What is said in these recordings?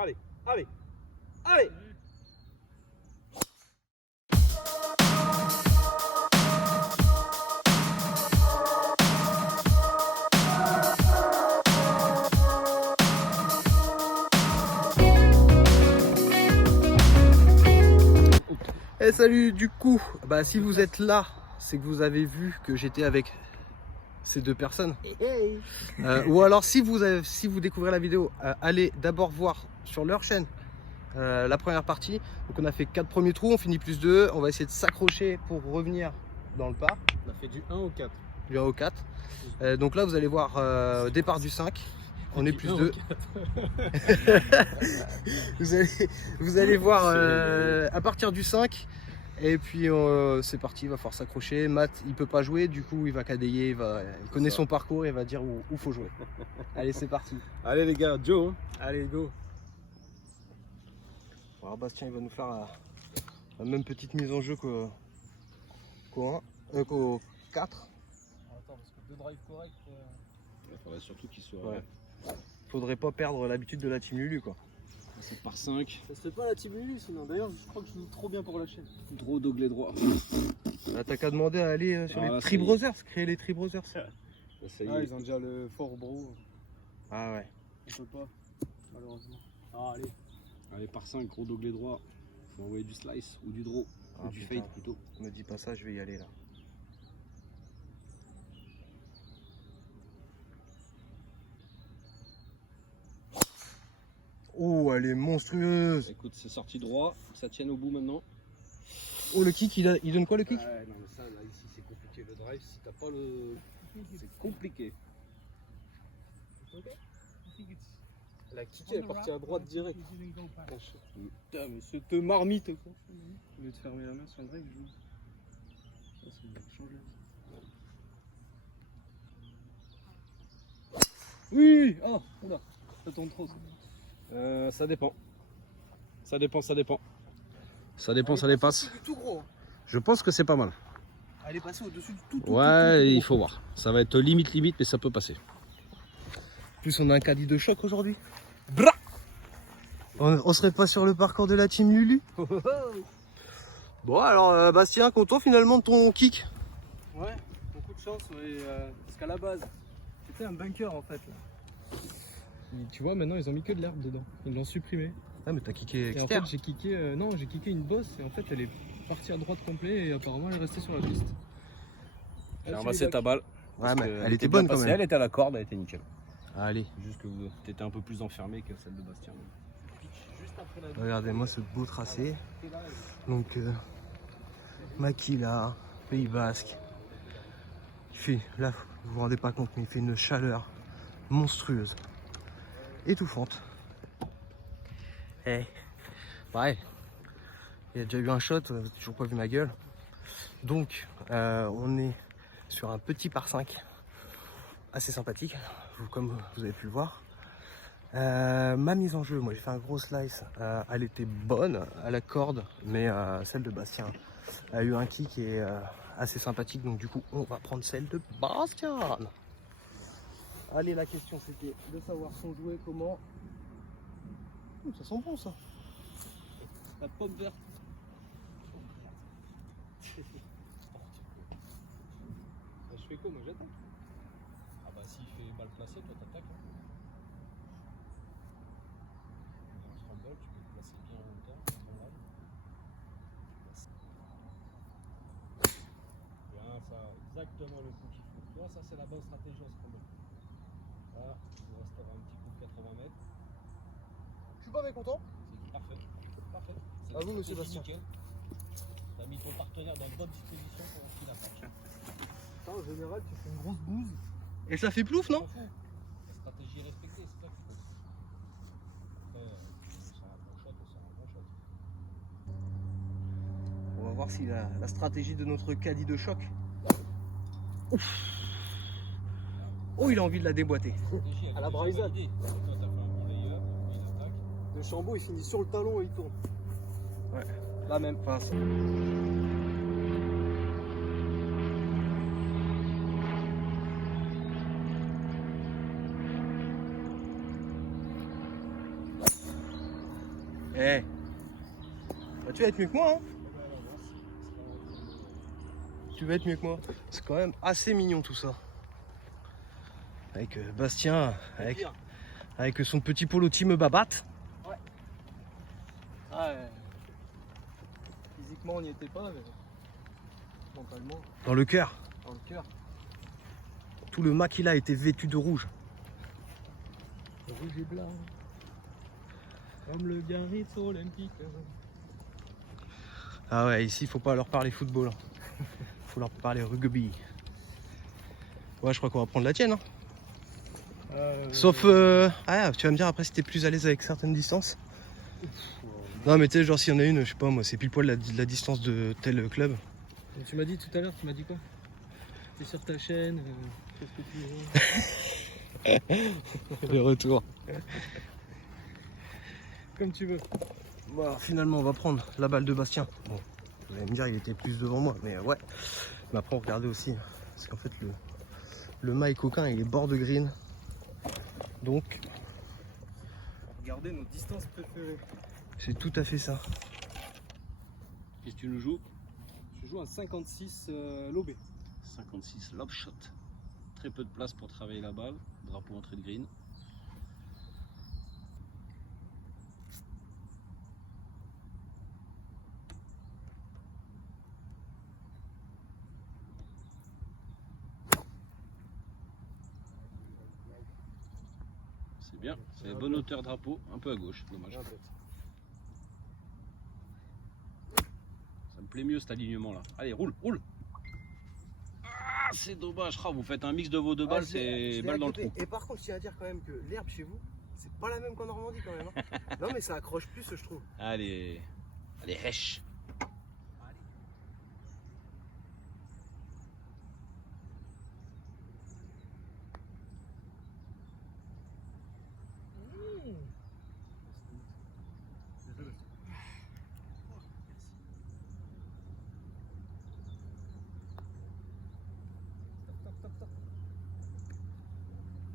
Allez, allez, allez. Et salut, du coup, bah si vous êtes là, c'est que vous avez vu que j'étais avec ces deux personnes. Ou alors si vous découvrez la vidéo, allez d'abord voir sur leur chaîne la première partie. Donc on a fait 4 premiers trous, on finit plus 2. On va essayer de s'accrocher pour revenir dans le parc. On a fait du 1 au 4. Du 1 au 4. Donc là vous allez voir départ du 5. On est plus 2. vous allez voir à partir du 5. Et puis c'est parti, il va falloir s'accrocher. Matt il peut pas jouer, du coup il va cadayer, il connaît son parcours et il va dire où faut jouer. Allez, c'est parti. Allez les gars, Joe. Allez, go. Alors Bastien il va nous faire la même petite mise en jeu qu'au 4. Attends, parce que 2 drives corrects. Il faudrait surtout qu'il soit. Ouais. Faudrait pas perdre l'habitude de la team Lulu quoi. C'est par 5. Ça se fait pas la team Lulu sinon. D'ailleurs, je crois que je joue trop bien pour la chaîne. Draw, doglé droit. Là t'as qu'à demander à aller sur les Tree Brothers, créer les Tree Brothers. Ça y est. Ah, ils ont déjà le fort bro. Ah ouais. On peut pas, malheureusement. Ah, allez. Allez, par 5, gros doglé droit. Faut envoyer du slice ou du draw. Ou du putain. fade plutôt. Me dis pas ça, je vais y aller là. Oh, elle est monstrueuse. Écoute, c'est sorti droit. Ça tienne au bout maintenant. Oh, le kick, il donne quoi le kick? Ouais, non, mais ça, là, ici, c'est compliqué. Le drive, si t'as pas le. C'est compliqué. La kick elle est partie à droite direct. Putain, mais cette marmite quoi. Au lieu de fermer la main sur le drive, je joue. Ça, c'est bien changé. Oui. Oh, oula. Ça tourne trop ça. Ça dépend. Ça dépend. Ça Ça dépasse. Du tout gros. Je pense que c'est pas mal. Elle est passée au-dessus du tout. Ouais, il faut voir. Ça va être limite, mais ça peut passer. En plus, on a un caddie de choc aujourd'hui. Bra! On serait pas sur le parcours de la team Lulu? Bon, alors Bastien, content finalement de ton kick? Ouais, beaucoup de chance. Ouais, parce qu'à la base, c'était un bunker en fait. Là. Tu vois, maintenant ils ont mis que de l'herbe dedans. Ils l'ont supprimé. Ah, mais t'as kické Et en fait, j'ai kické. Non, j'ai kické une bosse et en fait, elle est partie à droite complet et apparemment, elle est restée sur la piste. J'ai ramassé ta balle. Ouais, mais elle était bien bonne quand passée. même. Elle était à la corde, elle était nickel. Allez. Juste que tu étais un peu plus enfermé que celle de Bastien. Regardez-moi ce beau tracé. Donc, Maquila, Pays Basque. Là, vous vous rendez pas compte, mais il fait une chaleur monstrueuse, étouffante. Ouais, il y a déjà eu un shot, vous n'avez toujours pas vu ma gueule. Donc, on est sur un petit par 5 assez sympathique, comme vous avez pu le voir. Ma mise en jeu, moi j'ai fait un gros slice, elle était bonne à la corde, mais celle de Bastien a eu un kick qui est assez sympathique, donc du coup on va prendre celle de Bastien. Allez, la question c'était de savoir son jouet comment. Ça sent bon ça. La pomme verte. Je fais quoi? Moi j'attaque. Ah bah s'il fait mal placé, toi t'attaques. On se remballe, tu peux te placer bien en hauteur, bien ça, exactement le coup qu'il faut. Tu vois, ça c'est la bonne stratégie en scramble. Là, il vous restera un petit coup de 80 mètres. Je suis pas mécontent. C'est parfait. Parfait. À vous, monsieur Bastien. T'as mis ton partenaire dans de bonnes dispositions pour qu'il attaque. En général, tu fais une grosse bouse. Et ça fait plouf, non? La stratégie est respectée, c'est ça qu'il faut. Après, c'est un bon shot, c'est un bon shot. On va voir si la stratégie de notre caddie de choc. Ouf. Oh, il a envie de la déboîter. À la braisade. Toi, t'as fait un bon layup, une attaque. Le chambeau, il finit sur le talon et il tourne. Ouais. Là même. Enfin, Eh, bah, tu vas être mieux que moi, hein. Tu vas être mieux que moi. C'est quand même assez mignon tout ça. Avec Bastien, avec son petit polo team Babat. Ah, physiquement on n'y était pas, mais mentalement, Dans le cœur. dans le cœur. Tout le maquila était vêtu de rouge. Rouge et blanc. Comme le Biarritz olympique. Ah ouais, ici faut pas leur parler football. Faut leur parler rugby. Ouais, je crois qu'on va prendre la tienne. Hein. Sauf, ah, tu vas me dire après si t'es plus à l'aise avec certaines distances. Non mais tu sais, genre s'il y en a une, je sais pas moi, c'est pile poil la distance de tel club. Et tu m'as dit tout à l'heure, tu m'as dit quoi? T'es sur ta chaîne, qu'est-ce que tu veux? Le retour. Comme tu veux. Bon alors finalement on va prendre la balle de Bastien. Bon, vous allez me dire il était plus devant moi, mais ouais. Mais après on regardait aussi, parce qu'en fait le maille coquin il est bord de green. Donc Regardez nos distances préférées. c'est tout à fait ça. Qu'est-ce que tu nous joues? Je joue un 56 lobé. 56 lob shot. Très peu de place pour travailler la balle. Drapeau entrée de green. C'est bien, c'est bonne hauteur drapeau, un peu à gauche, dommage. Ça me plaît mieux cet alignement là. Allez, roule, roule. Ah, c'est dommage. Ah, vous faites un mix de vos deux balles, c'est balle dans le trou. Et par contre, je tiens à dire quand même que l'herbe chez vous, c'est pas la même qu'en Normandie quand même. Hein. Non mais ça accroche plus, je trouve. Allez, allez, rêche.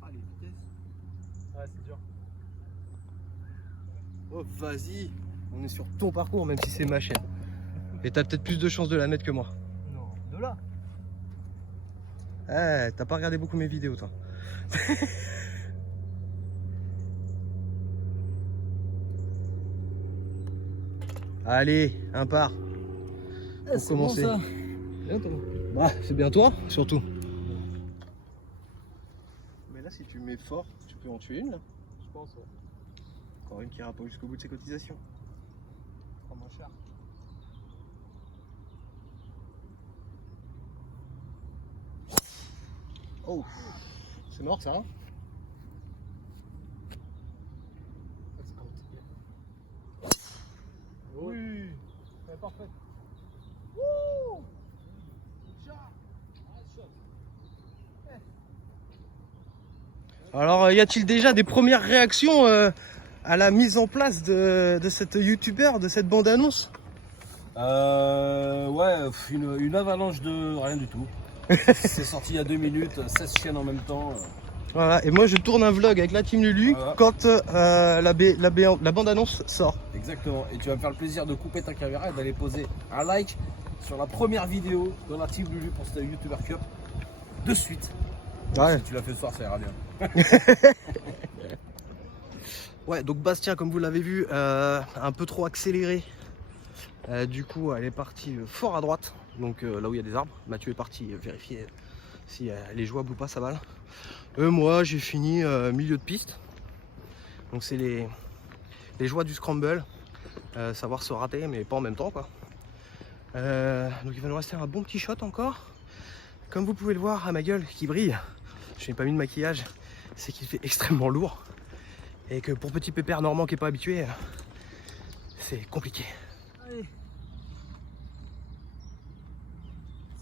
Ah les vitesses. Ouais, c'est dur. Oh vas-y, on est sur ton parcours même si c'est ma chaîne. Et t'as peut-être plus de chances de la mettre que moi. Non, de là. Eh, t'as pas regardé beaucoup mes vidéos toi. Allez, un par. Pour commencer. Bon, ça. Bien, toi. Bah, c'est bien toi, surtout. Mais là, si tu mets fort, tu peux en tuer une là. Je pense, ouais. Encore une qui ira pas jusqu'au bout de ses cotisations. Prends moins cher. Oh, c'est mort ça. Hein. Oui. Ouais, parfait. Alors, y a-t-il déjà des premières réactions à la mise en place de cette youtubeur, de cette bande-annonce? Ouais, une avalanche de rien du tout. C'est sorti il y a 2 minutes, 16 chaînes en même temps. Voilà, et moi je tourne un vlog avec la team Lulu Voilà. quand la bande-annonce sort. Exactement, et tu vas me faire le plaisir de couper ta caméra et d'aller poser un like sur la première vidéo de la team Lulu pour cette YouTuber Cup de suite. Ouais. Si tu l'as fait ce soir, ça ira bien. Ouais, donc Bastien, comme vous l'avez vu, un peu trop accéléré. Du coup, elle est partie fort à droite, donc là où il y a des arbres. Mathieu est parti vérifier si elle est jouable ou pas sa balle. Moi, j'ai fini milieu de piste. Donc c'est les joies du scramble, savoir se rater, mais pas en même temps, quoi. Donc il va nous rester un bon petit shot encore. Comme vous pouvez le voir à ma gueule qui brille, je n'ai pas mis de maquillage, c'est qu'il fait extrêmement lourd. Et que pour petit pépère normand qui n'est pas habitué, c'est compliqué. Allez.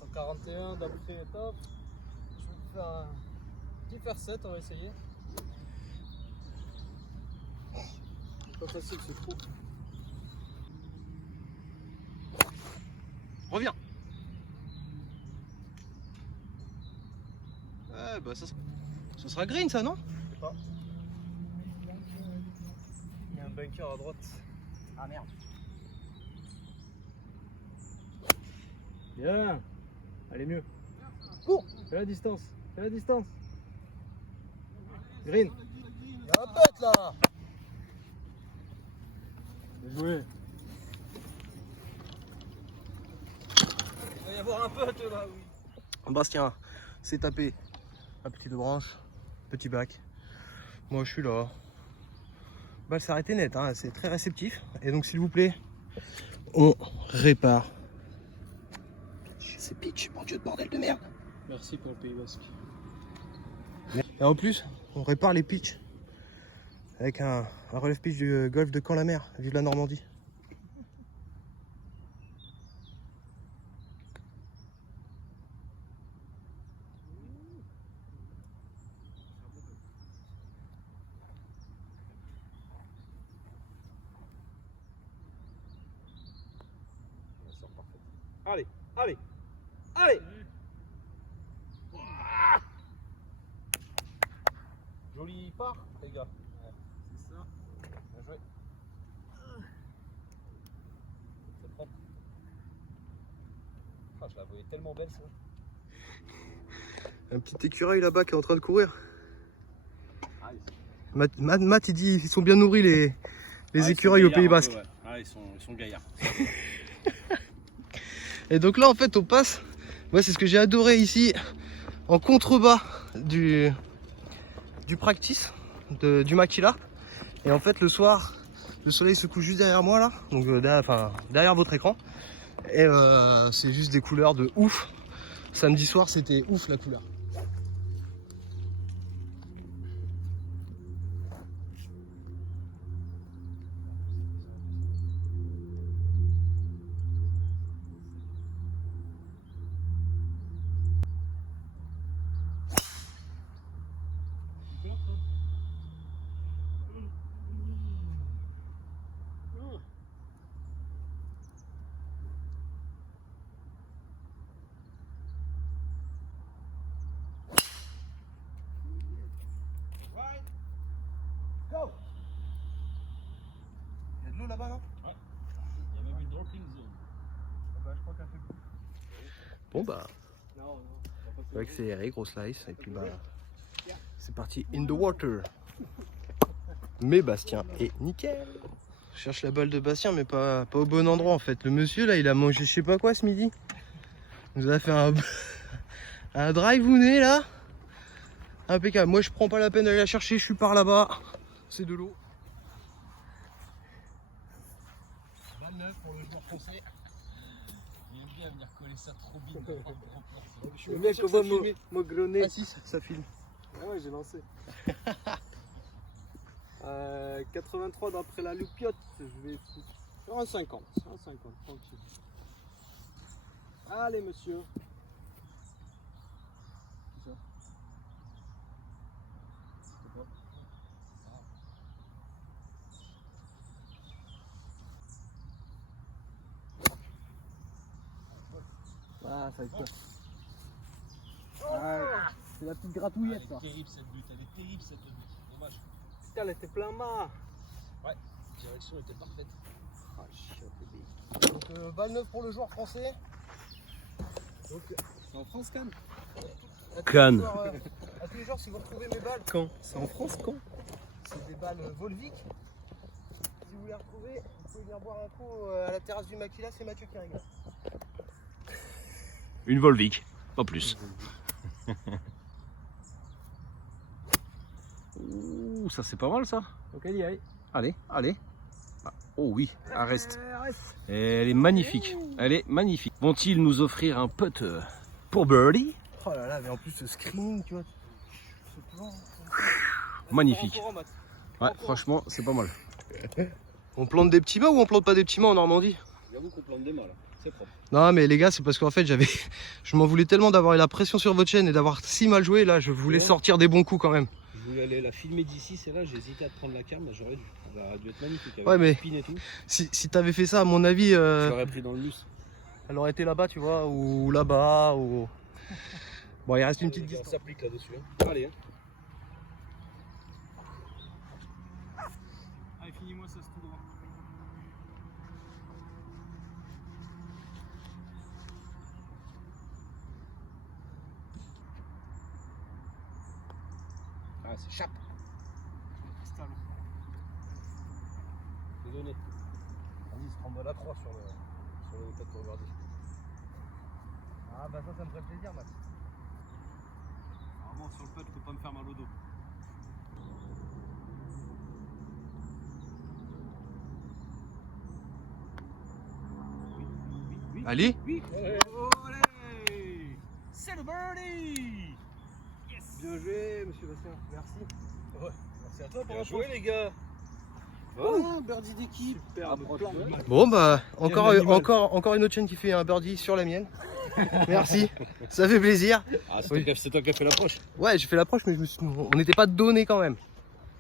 141 d'après étape. Je vais faire un petit faire 7, on va essayer. C'est pas facile, c'est trop. Reviens. Ouais, bah ça sera green ça, non? Je sais pas. Il y a un bunker à droite. Ah merde. Bien. Allez, mieux. Cours. Fais la distance. Fais la distance. Green. Il y a un pote là. Bien joué. Il va y avoir un pote là, oui. Bastien s'est tapé un petit de branche, petit bac. Moi je suis là. Balle s'est arrêtée net, hein, c'est très réceptif. Et donc s'il vous plaît, on répare. C'est pitch, mon dieu de bordel de merde. Merci pour le Pays Basque. Et en plus, on répare les pitchs avec un relève pitch du golfe de Caen-la-Mer, vu de la Normandie. Allez, allez, allez. Joli part, les gars. C'est ça. Bien joué. C'est propre. Ah, je la voyais tellement belle, ça. Un petit écureuil là-bas qui est en train de courir. Ah, Matt il dit ils sont bien nourris les écureuils au Pays Basque. Ouais. Ah, ils sont gaillards. Et donc là en fait on passe, moi c'est ce que j'ai adoré ici, en contrebas du practice, du maquila. Et en fait le soir, le soleil se couche juste derrière moi là, donc derrière votre écran. Et c'est juste des couleurs de ouf. Samedi soir c'était ouf la couleur. Go. Il y a de l'eau là-bas non? Il y a même une dropping zone. Bah, je crois qu'elle fait... Bon bah, Non. on va accélérer, gros slice, et puis bah, c'est parti in the water. Mais Bastien est nickel. Je cherche la balle de Bastien, mais pas au bon endroit en fait. Le monsieur là, il a mangé je sais pas quoi ce midi. Il nous a fait un drive ou nez là. Impeccable. Moi je prends pas la peine d'aller la chercher, je suis par là-bas. C'est de l'eau. Balle neuve pour le joueur français. Il aime bien venir coller ça trop bien. Le mec, on va me grogner. Ah si, ça filme. Ah ouais, j'ai lancé. 83 d'après la loupiote, je vais foutre. Sur un 50, tranquille. Allez, monsieur. C'est ça. C'est quoi? Ah, ça va être quoi? C'est la petite gratouillette, ça. Elle est terrible cette butte, Dommage. Putain, elle était plein mât. La direction était parfaite. Ah, chut, bébé. Donc balle neuve pour le joueur français. Donc, c'est en France, Cannes. Cannes. À tous les jours, si vous retrouvez mes balles, Quand? C'est en France, quand? c'est des balles Volvic. Si vous les retrouvez, vous pouvez venir boire un coup à la terrasse du Maquila, c'est Mathieu qui régale. Une Volvic, pas plus. Ouh, ça c'est pas mal ça. Donc, elle y aille. Allez, allez. Ah, oh oui, elle reste. Elle est magnifique. Elle est magnifique. Vont-ils nous offrir un putt pour birdie? Oh là là, mais en plus ce screening, tu vois. Ce plan. Magnifique. Ouais, franchement, c'est pas mal. On plante des petits mâts ou on plante pas des petits mâts en Normandie? J'avoue qu'on plante des mâts là, c'est propre. Non mais les gars, c'est parce qu'en fait je m'en voulais tellement d'avoir eu la pression sur votre chaîne et d'avoir si mal joué, là je voulais sortir des bons coups quand même. Je voulais aller la filmer d'ici, c'est là, j'ai hésité à te prendre la cam, là j'aurais dû. Ça aurait dû être magnifique avec Ouais, mais les pins et tout. Si t'avais fait ça, à mon avis, Je l'aurais pris dans le mus. elle aurait été là-bas, tu vois, ou là-bas, ou... Bon, il reste une petite On distance. s'applique là-dessus. Hein. Allez, hein. Allez, finis-moi ça, c'est tout droit. Ah, c'est chape. Désolé. Vas-y, se prendre de la 3 sur le putt pour birdie. Ah bah ça me ferait plaisir, Max. Vraiment, sur le putt, faut pas me faire mal au dos. Allez. Oui. Olé. C'est le birdie. Yes. Bien joué, monsieur Bastien. Merci. Merci à toi pour Bien la joué, les gars. Voilà, birdie d'équipe. Superbe play. Bon bah encore une autre chaîne qui fait un birdie sur la mienne. Merci, ça fait plaisir. Ah, Oui. c'est toi qui as fait l'approche. Ouais, j'ai fait l'approche, mais on n'était pas donné quand même.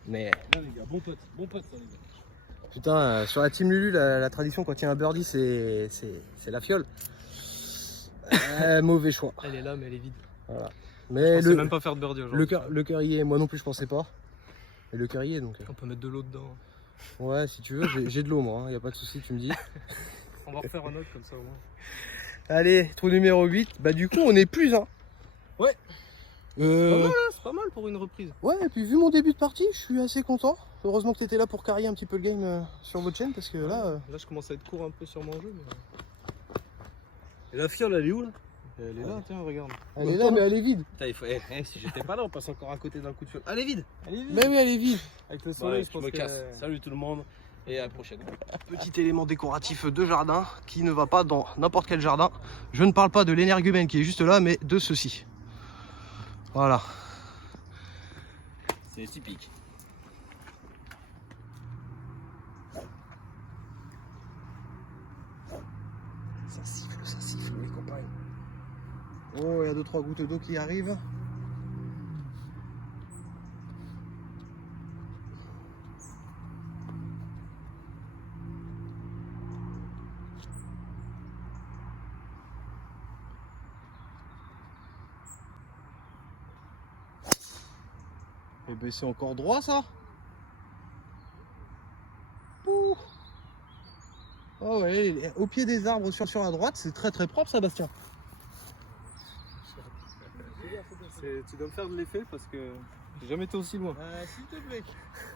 Mais Là, les gars, bon pote, ça, les gars. putain, sur la Team Lulu, la tradition quand il y a un birdie, c'est la fiole. Mauvais choix. Elle est là, mais elle est vide. Voilà. Je Mais pensais même pas faire de birdie aujourd'hui. le cœur y est, moi non plus je pensais pas. Mais le cœur y est donc. On peut mettre de l'eau dedans. Ouais, si tu veux, j'ai de l'eau moi, y a pas de souci, tu me dis. On va refaire un autre comme ça au moins. Allez, trou numéro 8. Bah du coup on est plus hein. Ouais. C'est pas mal pour une reprise. Ouais, et puis vu mon début de partie, je suis assez content. Heureusement que tu étais là pour carrer un petit peu le game sur votre chaîne parce que là. Là, je commence à être court un peu sur mon jeu. Mais... Et la fiole, elle est où là? Elle est là, tiens, regarde. Elle est là, mais elle est vide. Putain, il faut... si j'étais pas là, on passe encore à côté d'un coup de fiole. Allez, vide. Mais oui, elle est vide. Avec le Ouais, soleil, je je pense me que... casse. Salut tout le monde et à la prochaine. Petit élément décoratif de jardin qui ne va pas dans n'importe quel jardin. Je ne parle pas de l'énergumène qui est juste là, mais de ceci. Voilà. C'est typique. Ça siffle les copains. Oh, il y a 2-3 gouttes d'eau qui arrivent. Et ben c'est encore droit ça. Ouh. Oh ouais, au pied des arbres sur la droite, c'est très très propre ça, Bastien. Tu dois me faire de l'effet parce que j'ai jamais été aussi loin. S'il te plaît.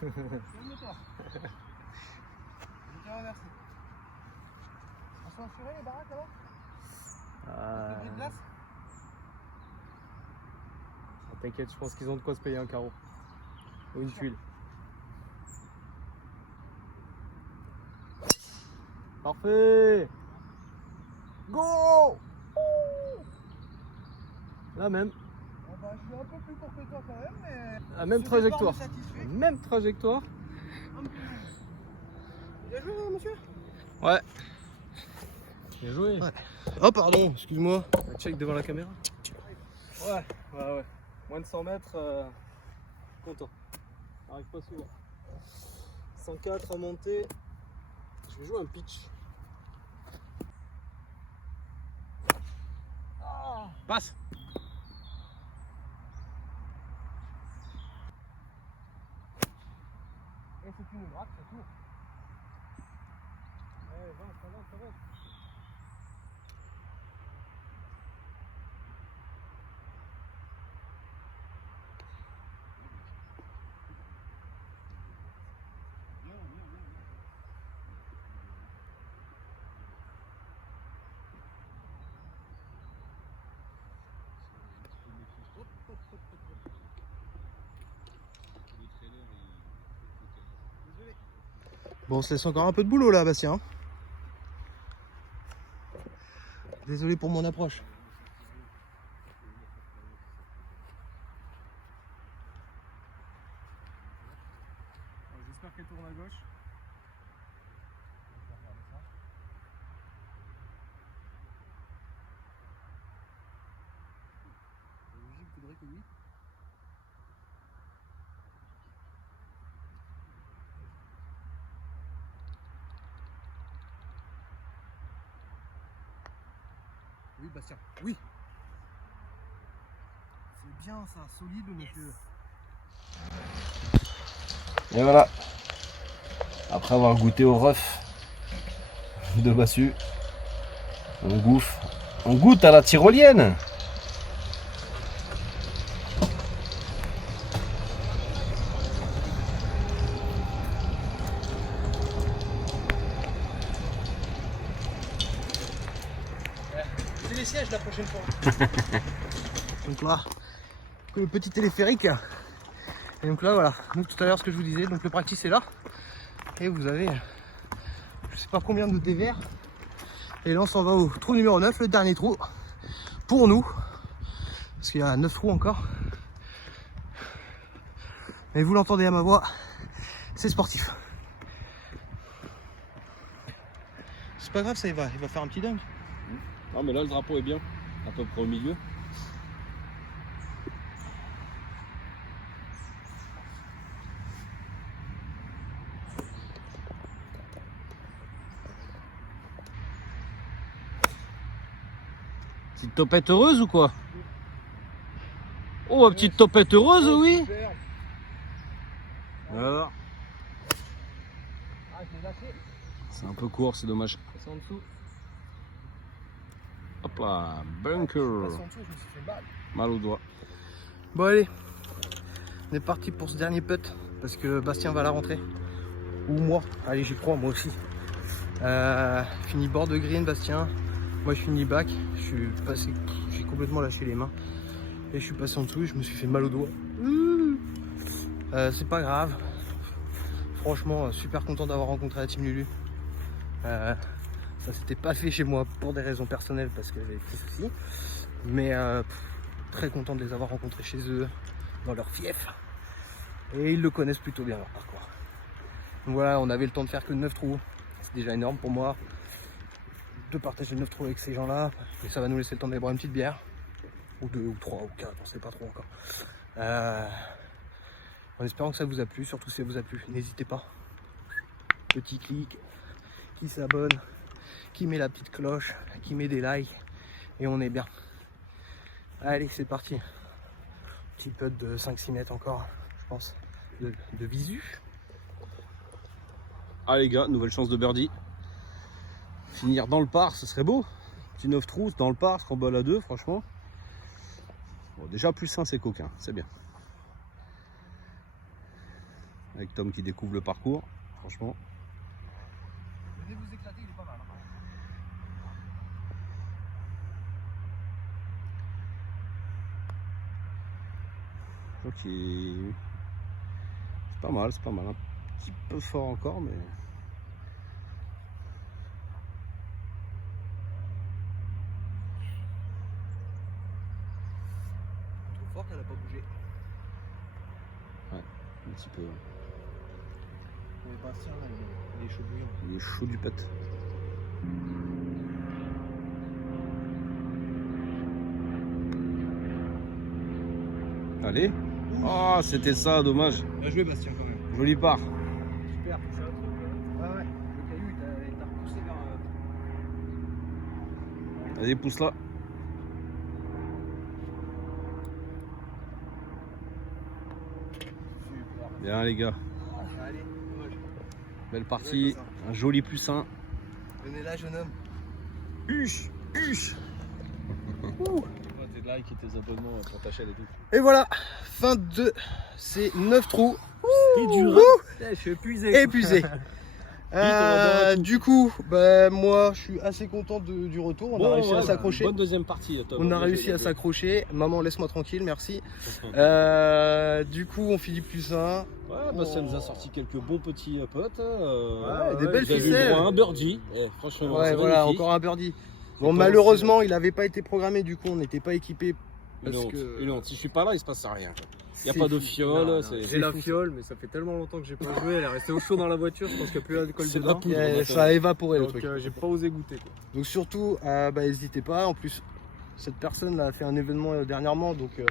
Calme-toi. Je te remercie. On sont assurés les baraques là-bas? Le glace? T'inquiète, je pense qu'ils ont de quoi se payer un carreau. Ou une tuile. Parfait. Go! Là même. Bah, je suis un peu plus court que toi quand même, mais. La même Ce trajectoire. départ me satisfait. Même trajectoire. Bien joué, monsieur. Ouais. Bien joué. Ouais. Oh, pardon, excuse-moi. Check devant la caméra. Ouais. Moins de 100 mètres, content. Arrive pas souvent. 104 en montée. Je vais jouer un pitch. Passe. Et c'est une gratte, c'est tout. Ouais, ça va. Bon, on se laisse encore un peu de boulot là, Bastien. Désolé pour mon approche. J'espère qu'elle tourne à gauche. Oui, Bastien. Oui. C'est bien ça, solide, monsieur. Et voilà. Après avoir goûté au ref de Bassu, on goûte à la tyrolienne. sièges la prochaine fois. Donc là, le petit téléphérique. Et donc là, voilà. Donc tout à l'heure, ce que je vous disais, donc le practice est là. Et vous avez, je sais pas combien de dévers. Et là, on s'en va au trou numéro 9, le dernier trou. Pour nous. Parce qu'il y a 9 trous encore. Mais vous l'entendez à ma voix, c'est sportif. C'est pas grave, ça il va faire un petit dunk. Non mais là le drapeau est bien, à peu près au milieu. Petite topette heureuse ou quoi? Oh, petite topette heureuse, oui. Alors. C'est un peu court, c'est dommage. C'est en dessous. Hop là, bunker. Mal au doigt. Bon allez, on est parti pour ce dernier putt parce que Bastien va la rentrer. Ou moi, allez j'y crois moi aussi. Fini bord de green Bastien. Moi je finis back. Je suis passé, j'ai complètement lâché les mains. Et je suis passé en dessous et je me suis fait mal au doigt. C'est pas grave. Franchement, super content d'avoir rencontré la team Lulu. Ça s'était pas fait chez moi pour des raisons personnelles parce que j'avais des soucis. Mais très content de les avoir rencontrés chez eux, dans leur fief. Et ils le connaissent plutôt bien leur parcours. Donc voilà, on avait le temps de faire que 9 trous. C'est déjà énorme pour moi de partager 9 trous avec ces gens-là. Et ça va nous laisser le temps d'aller boire une petite bière. Ou 2, ou 3, ou 4, on sait pas trop encore. En espérant que ça vous a plu, surtout si ça vous a plu, n'hésitez pas. Petit clic, qui s'abonne, qui met la petite cloche, qui met des likes, et on est bien. Allez, c'est parti. Petit putt de 5-6 mètres encore, je pense, de visu. Ah les gars, nouvelle chance de birdie. Finir dans le par, ce serait beau. Petit 9 trous dans le par, scramble à 2, franchement. Bon, déjà plus 1, c'est coquin, c'est bien. Avec Tom qui découvre le parcours, franchement. Venez vous éclater, il est pas mal. Ok. C'est pas mal. Un petit peu fort encore, mais. Trop fort qu'elle a pas bougé. Ouais, un petit peu. Mais Bastien, là, il est chaud bouillant. Il est chaud du pet. Allez. Oh, c'était ça, dommage. Bien joué Bastien quand même. Joli part. Super, touché un truc. Ouais, ouais. Le caillou, il t'a repoussé vers. Allez, pousse là. Super. Bien les gars. Allez, dommage. Belle partie. Un joli plus 1. Venez là, jeune homme. Huche. Tes likes et tes abonnements pour ta chaîne et tout. Et voilà, fin de ces 9 trous. C'est dur. Je suis épuisé. Épuisé. Du coup, bah, moi je suis assez content du retour. On a réussi à s'accrocher. Bonne deuxième partie. Tom. On a réussi à s'accrocher. Maman, laisse-moi tranquille, merci. Du coup, on finit plus 1. Ouais, bah, ça nous a sorti quelques bons petits potes. Des belles vous avez eu ficelles. droit à un birdie. Franchement, Ouais, c'est voilà, magnifique. encore un birdie. Bon, pas malheureusement, il n'avait pas été programmé, du coup, on n'était pas équipé. Une Parce honte, que une honte. Si je suis pas là, il se passe rien. Il n'y a c'est pas de fou. fiole. J'ai la fiole, mais ça fait tellement longtemps que j'ai pas joué. Elle est restée au chaud dans la voiture. Je pense qu'il n'y a plus d'alcool C'est de dedans. la poudre. Ça a évaporé le Donc truc. j'ai pas osé goûter quoi. Donc surtout, bah, n'hésitez pas. En plus, cette personne là a fait un événement dernièrement, donc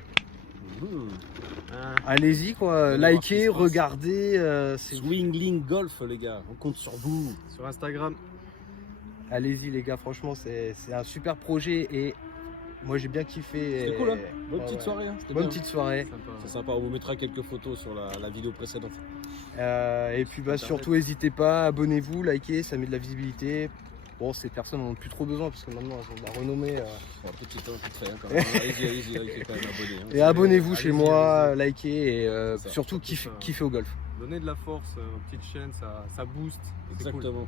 allez-y quoi, Allez voir ce qui likez, se passe. regardez, Swingling Golf, les gars. On compte sur vous. Sur Instagram. allez-y les gars, franchement c'est un super projet et moi j'ai bien kiffé. C'était et- cool, hein. Bonne Ouais, petite ouais. soirée. Hein. C'était Bonne bien. petite soirée. Sympa. C'est sympa. On vous mettra quelques photos sur la vidéo précédente. Et puis bah surtout n'hésitez pas, abonnez-vous, likez, ça met de la visibilité. Bon, ces personnes n'en ont plus trop besoin parce que maintenant elles ont de la renommée. Bon, petit peu, très hein, quand même. Allez-y, quand même abonné. Hein. Et abonnez-vous allez-y, chez moi, allez-y. likez et Ça. surtout kiffez au golf. Donner de la force aux petites chaînes, ça booste. C'est cool. Exactement.